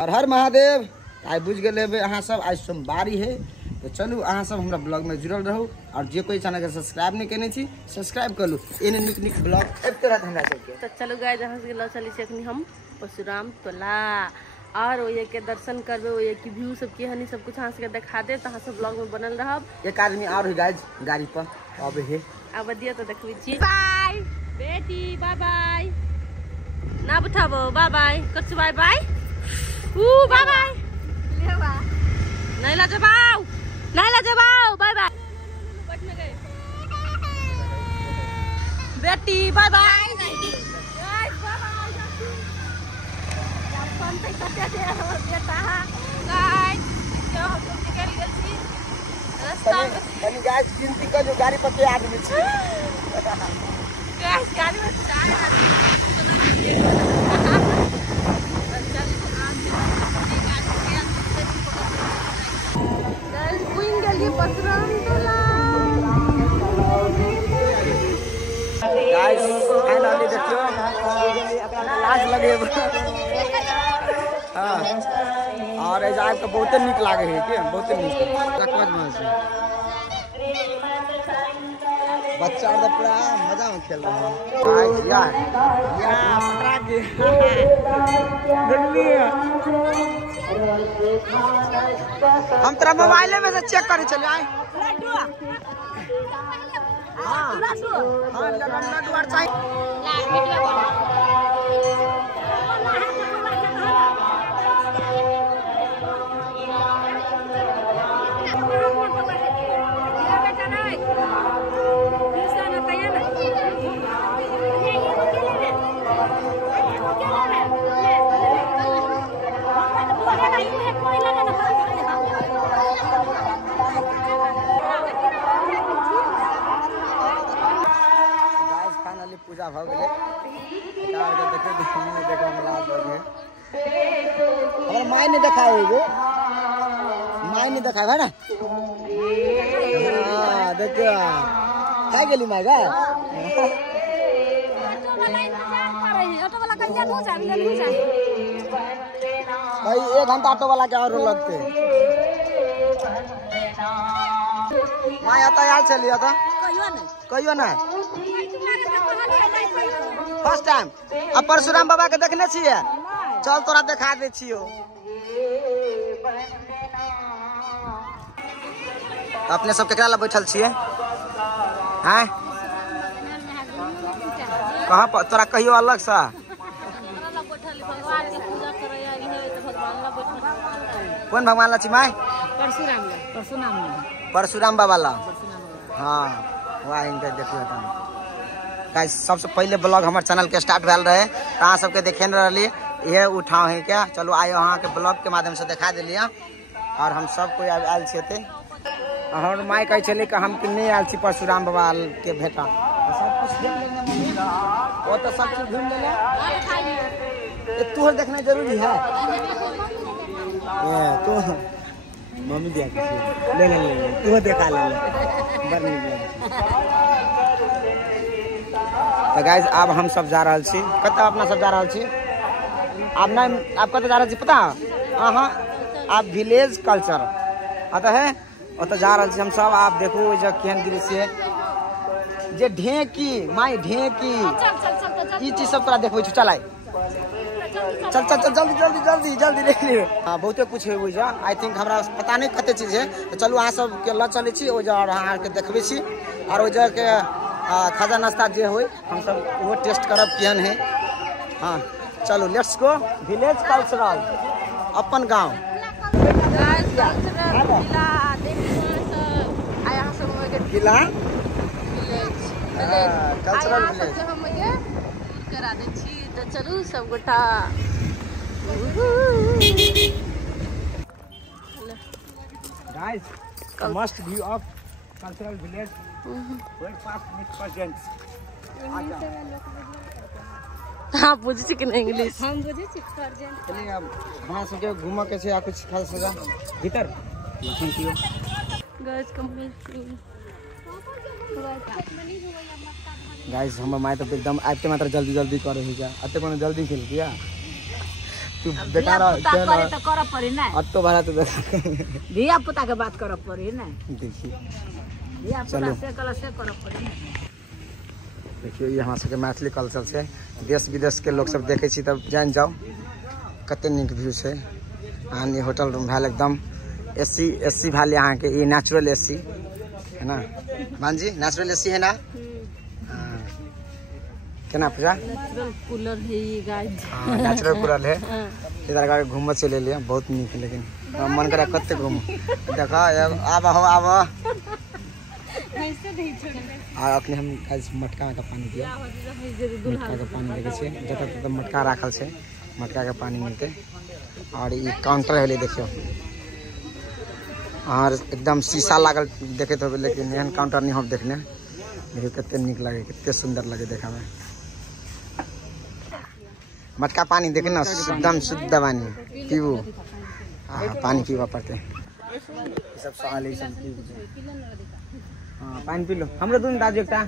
हर हर महादेव। आई बुझ गए अहाँ सब आज सोमवारी है तो चलू अहाँ सब हमरा ब्लॉग में जुड़ल रहू और जे कोई चैनल के सब्सक्राइब नहीं केने छी सब्सक्राइब कर लू। एने निक निक ब्लॉग एते रहत हमरा सब के। तो चलो गाइस जहां से ल चली से हम परशुराम टोला और ओए के दर्शन करबे ओए की व्यू सब के हनी सब कुछ अहाँ से दिखा दे त अहाँ सब ब्लॉग में बनल रहब। एक आदमी और गाइस गाड़ी पर अब है अब दिया तो देखबी छी। बाय बेटी बाय बाय ना उठाबो बाय बाय कछ बाय बाय बाय बाय लेवा नहीं ला जबाओ बाय बाय बट में गए बेटी bye bye guys bye bye यार पंते कते दे हमर बेटा गाइस जो हम निकल गेल छी रास्ता में तनी गाइस गिनती कर जो गाड़ी पर के आदमी छी। गाइस गाड़ी में गाइस फाइनली देखियो लाज लगे हां और ए जाए तो बहुत नीक लागे है के बहुत नीक रखवत में से बच्चा और पूरा मजा में खेल रहा है गाइस यार पकड़ा के दिल्ली हम तेरा मोबाइल में से चेक करे चले आए लड्डू और चाय पूजा भ गेले और माय ने देखा एगो माय ने देखा है ना हां देखियो का गेली माय गा ऑटो वाला कहिया नु जा भाई 1 घंटा ऑटो वाला के और लगते माय आता यार चलिए था कहियो ना फर्स्ट टाइम अब परशुराम बाबा के देखने छिए चल तोरा दिखा दे छियो। अपने सब केकरा ला बैठल छिए हैं कहां पर तोरा कहियो अलग सा भगवान की पूजा करे आई है तो भगवान ला बैठल कौन भगवान ला छी माय परशुराम बाबा ला हां वहां इनके देखियो त गाइस सबसे पहले ब्लॉग हमारे चैनल के स्टार्ट भेल रहे अहाँ सबके देखे रही ये उठाव है क्या चलो आयो अहाँ के ब्लॉग के माध्यम से दिखा दिलिया और हम सब कोई आयल छे और माय कहे छले कि हम नहीं आयल छी परशुराम बाबा के भेटा सब कुछ देख लेना वो तो सब चीज घूम लेना तू देखना जरूरी है तो मम्मी दिया किसी ले तू देखा ले बड़ नीक तो गाइस अब हम सब जा रहा छी कत अपना सब जा रहा छी आप ना आप कत जा रहा छी पता अहाँ आप विलेज कल्चर अतः है तो जा रहा छी हम सब। आप देखो जे केहन दृश्य जे ढेकी माय ढेकी ई चीज सब तोरा देखबै चल आइ चल चल चल जल्दी जल्दी जल्दी जल्दी देख लिए हां बहुते कुछ है बुझा आई थिंक हमरा पता नहीं कते चीज है तो चलू अहाँ सब के ल चले छी ओ जे अहाँ के देखबै छी और ओ जे के खाजा नाश्ता जे होय हम सब वो टेस्ट करब केहन है। हाँ चलो लेट्स गो विलेज कल्चरल अपन गांव किला कल्चरल विलेज करा दे छी तो चलू सब गोटा guys must view of cultural village हाँ बुझी कि नहीं इंग्लिश हम बुझी चलिए अब वहाँ से जो घूम के से कुछ खा सका भीतर thank you guys complete guys हम माय तो एकदम आते मात्र जल्दी जल्दी करे है क्या अते कोनो जल्दी खेल किया तू बेकार करे तो करब पड़ी ना। ऑटो भाड़ा तो धिया पुता के बात करब पड़ी ना। देखिए धिया पुता से करब पड़ी ना। देखियो ये हमरा सबके मैथिली कल्चर से देश विदेश के लोग सब देखे छी तब जान जाओ कते निक व्यू छै। अहाँ ये होटल रूम भेल एकदम एसी भेल यहाँ के ये नेचुरल एसी है ना मान जी नेचुरल एसी है ना। केना पूजा नेचुरल कूलर है ये गाइस। हां नेचुरल कूलर है। इधर का घूम चले लिए बहुत निक लेकिन मन करे कते घूम देखा आब और अपने हम मटका का पानी दिया मटका का पानी देखे छे जतऽ ततऽ मटका राखल छे मटका का पानी मिलते। और ये काउंटर है देखियो और एकदम शीशा लागल देखे तो लेकिन एहन काउंटर नहीं हम देखने देखिए कितने निक लगे कितने सुंदर लगे देखा में। मटका पानी देखे ना एकदम शुद्ध पानी पीबू पानी पीवा पड़ते सब सवाल हाँ पानी पी लो हमरो दून दाजू एकटा।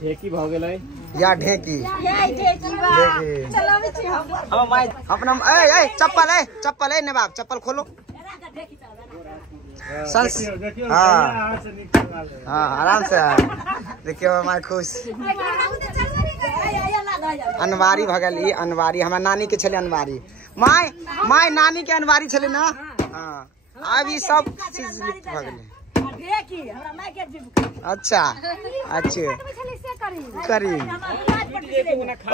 ढेकी भ गेलै या ढेकी अपना चप्पल है नवाब चप्पल खोलो। हाँ आराम से देखियो हमारे खुश अनवारी भगल ई अनवारी हमरा नानी के छले अनवारी माय नानी के अनवारी छले ना। हाँ अब ई सब चीज भगले। अच्छा अच्छा करी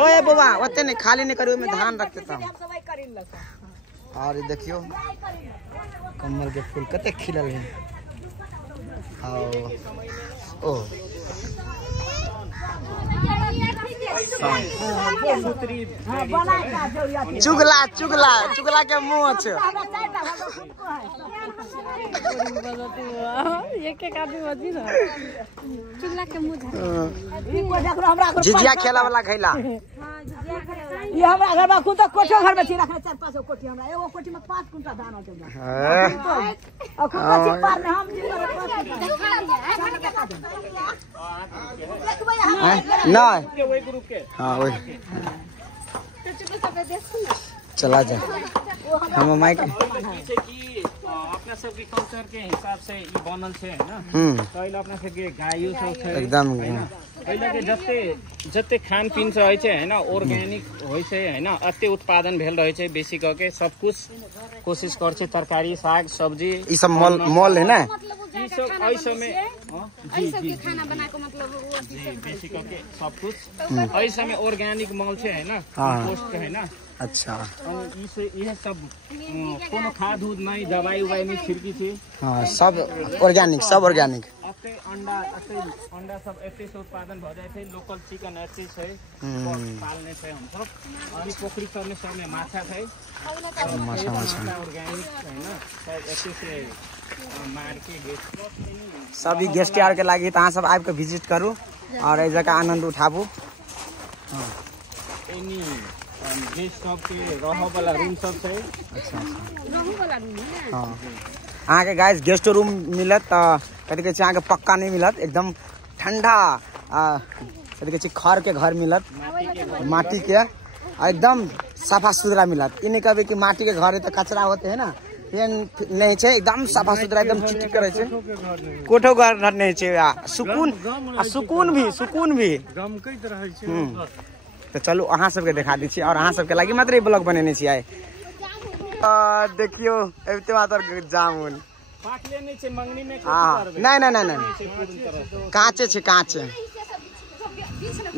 ओए बाबा ओते नहीं खाली नहीं करी में ध्यान रखते था। और देखियो कमल के फूल कते खिलल है। ओ चुगला चुगला चुगला के मुंह छै झिझिया खेला वाला खैला ये हमरा घर में खुद कोठो घर में छी रखने 4-5 कोठी हमरा एगो कोठी में 5 कुंटा धान होते और खुद पार में हम नहीं वही ग्रुप के हाँ वही चला जा हम माइक अपना सबके कल्चर के हिसाब से ई बनल छै हैन। पहिले अपना सबके गायो सब छै एकदम पहिले के जते खान पीन से होय छै हैन ऑर्गेनिक होय छै हैन अते उत्पादन भेल रहै छै बेसी क के सब कुछ कोशिश कर छै तरकारी साग सब्जी ई सब मॉल है ना ई सब एहि समय जी खाना बना के मतलब वो बेसी क के सब कुछ एहि समय ऑर्गेनिक मॉल छै हैन पोस्ट है ना। अच्छा ये सब कोनो खाद उद नहीं दवाई उवाई नहीं छिड़की थी। हाँ सब ऑर्गेनिक अते अंडा सब एते से उत्पादन भ जाय छै लोकल चिकन एते छै पालने छै हम सब और पोखरी सब में माछा छै माछा ऑर्गेनिक है ना सब एते से मार के गेस्ट सभी गेस्ट यार के लागी त अहाँ सब आबि के विजिट करू और ए जगह आनंद उठाबू। हां एनी गेस्ट सब के रहो वाला रूम सब छै। अच्छा रहो वाला रूम है। हां अहाँ के गाइस गेस्ट रूम मिलत त कथि के छै अहाँ के पक्का नहीं मिलत एकदम ठंडा कथि के छै खर के घर मिलत माटी के एकदम साफा सुथरा मिलत। ई नहीं कहबे कि माटी के घर है तो कचरा होते है ना ये नहीं छै एकदम साफा सुथरा एकदम चिकचिक करे छै कोठो घर नहीं छै सुकून भी गमकैत रहै छै। तो चलो अहाँ सबके दिखा दी और अहाँ सबके लागी मात्र ब्लॉग बनेने छी आइ देखियो एते मात्र जामुन पाकले नहीं छै मंगनी में नहीं काचे छै काचे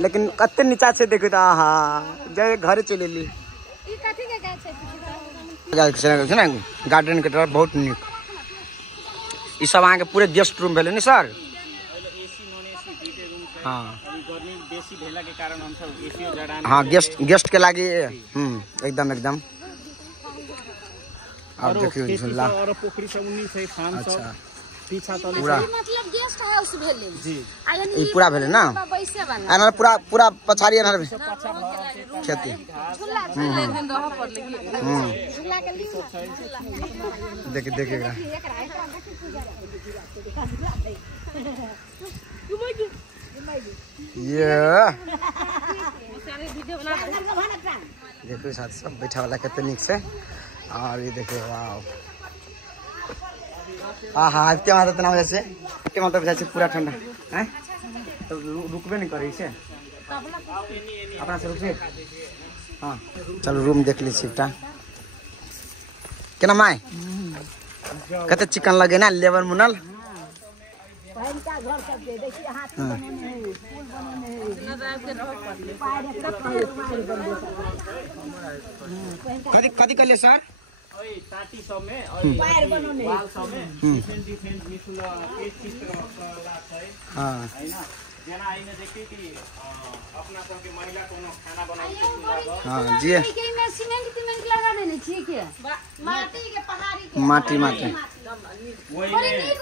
लेकिन कते नीचा छै देखो त आहा जे घर चले ली ई कथि के गाछ छै ना गार्डन के तरफ बहुत निक ई सब अहाँ के पूरे गेस्ट रूम भेले नि सर। हाँ गर्मी बेसी भेला के कारण हम सब एसीओ जड़ान हाँ गेस्ट के लागी एकदम और देखियो झूला और पोखरी सब उन्नी छै फार्म सब पीछा तले पूरा मतलब गेस्ट हाउस भेले जी ई पूरा भेले ना बैसे वाला एना पूरा पूरा पछाड़ी एना खेती एक दिन रह पर लगी झूला के लिए देखेगा ये देखो साथ सब बैठा वाला कितने निक से और ये देखो वाह आहा के माता तना जैसे के माता जैसे पूरा ठंडा हैं तो रुकबे नहीं करे से अपना से रुक से हां चलो रूम देख ली छिटा केना माय कते चिकन लगे ना लेबर मुनल का घर सब दे देखिए हाथ बनने है फूल बनने है कदी कदी कर ले सर ओइ टाटी सब में पैर बनने वाल सब में डिफरेंट मिसुल एक चित्र है हां हैन जेना आइने देखि कि अपना सब के महिला कोनो खाना बनाउँ हां जी के में सीमेंट लगा देने छी के माटी के पहाड़ी के माटी वही में एक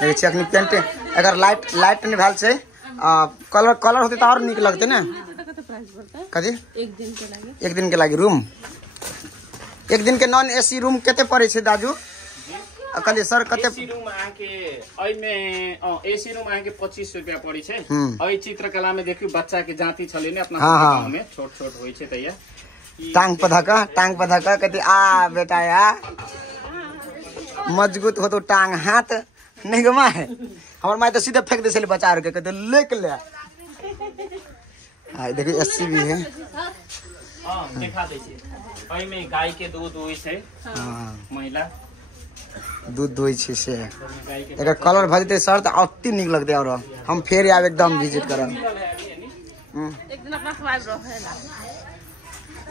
देखै छी अखनी पेंट अगर लाइट नहीं भेल छै कलर होते तो और निक लगते ना कथी एक दिन के लागी रूम एक दिन के नॉन एसी रूम केते पड़े छै दाजू कहलिए सर कते एसी रूम आके अइ में एसी रूम आके 25 रुपया पड़ी छै अइ चित्रकला में देखियो बच्चा के जाति छले ने अपना गांव में छोट होई छै तैया टांग पधका कहती आ बेटा या मजबूत हो तो टांग हाथ नहीं गमा है हमार माई तो सीधे फेंक दे छले बच्चा के कहते लेके ले हां देखिए एसी भी है हां दिखा दै छी अइ में गाय के दूध होई छै हां महिला दूध दोई छै से एकर कलर भ जते सर त अति निक लगते और हम फेर आब एकदम विजिट करब एक दिन अपना स्वाद रहेला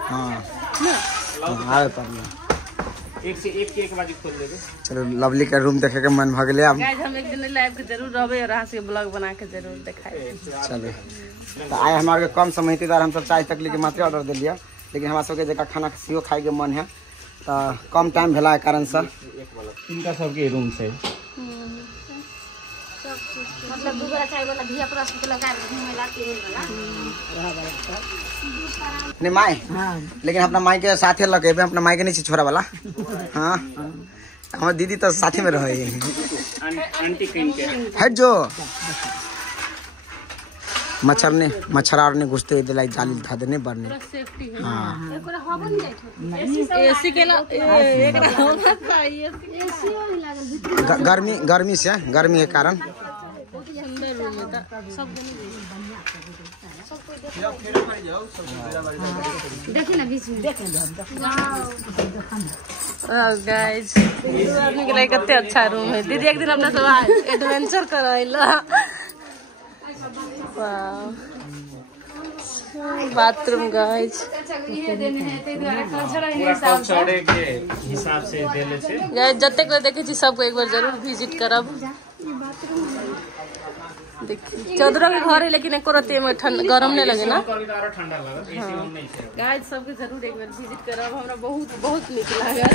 हां आवे पर एक से एक के एक बाजी खोल देबे चलो लवली का रूम देखे के मन भ गेले अब गाइस हम एक दिन लाइव के जरूर रहबे और अहाँ से ब्लॉग बना के जरूर दिखाई चलो तो आए हमारे कम समय द्वारा हम सब चाय तकली के मात्र ऑर्डर दिलिए लेकिन हमरा सबके जका खाना सीओ खाए के मन है तो कम टाइम भेला के कारण से इनका सबके रूम छै मतलब दुगरा चाय वाला धिया पुरा से लगा घूमेला वाला नहीं माई लेकिन अपना माई के साथे लगेबे अपना माई के नहीं छोरा वाला हाँ हमार दीदी तो साथे में रहे आंटी कहीं के हट जो मच्छर ने घुसते दिलाई जाली था देने बढ़ने सेफ्टी है हां एकरा हवन जाय एसी के ला एकरा होना चाहिए एसी ही लागल गर्मी से गर्मी के कारण सुंदर रूम है सब देखिए ना बीच में देखें गाइस आदमी के लिए कितना अच्छा रूम है दीदी एक दिन अपना सब एडवेंचर कराइला बाथरूम गाइस चढ़े के हिसाब से देले छै गाइस जते को देखे छी सबको एक बार जरूर विजिट करब देखिए चौधरा के घर है लेकिन एको रते में गरम नहीं लगे ना ठंडा लगे एसी नहीं छै गाइस सबके जरूर एक बार विजिट करब हमरा बहुत नीक लागल।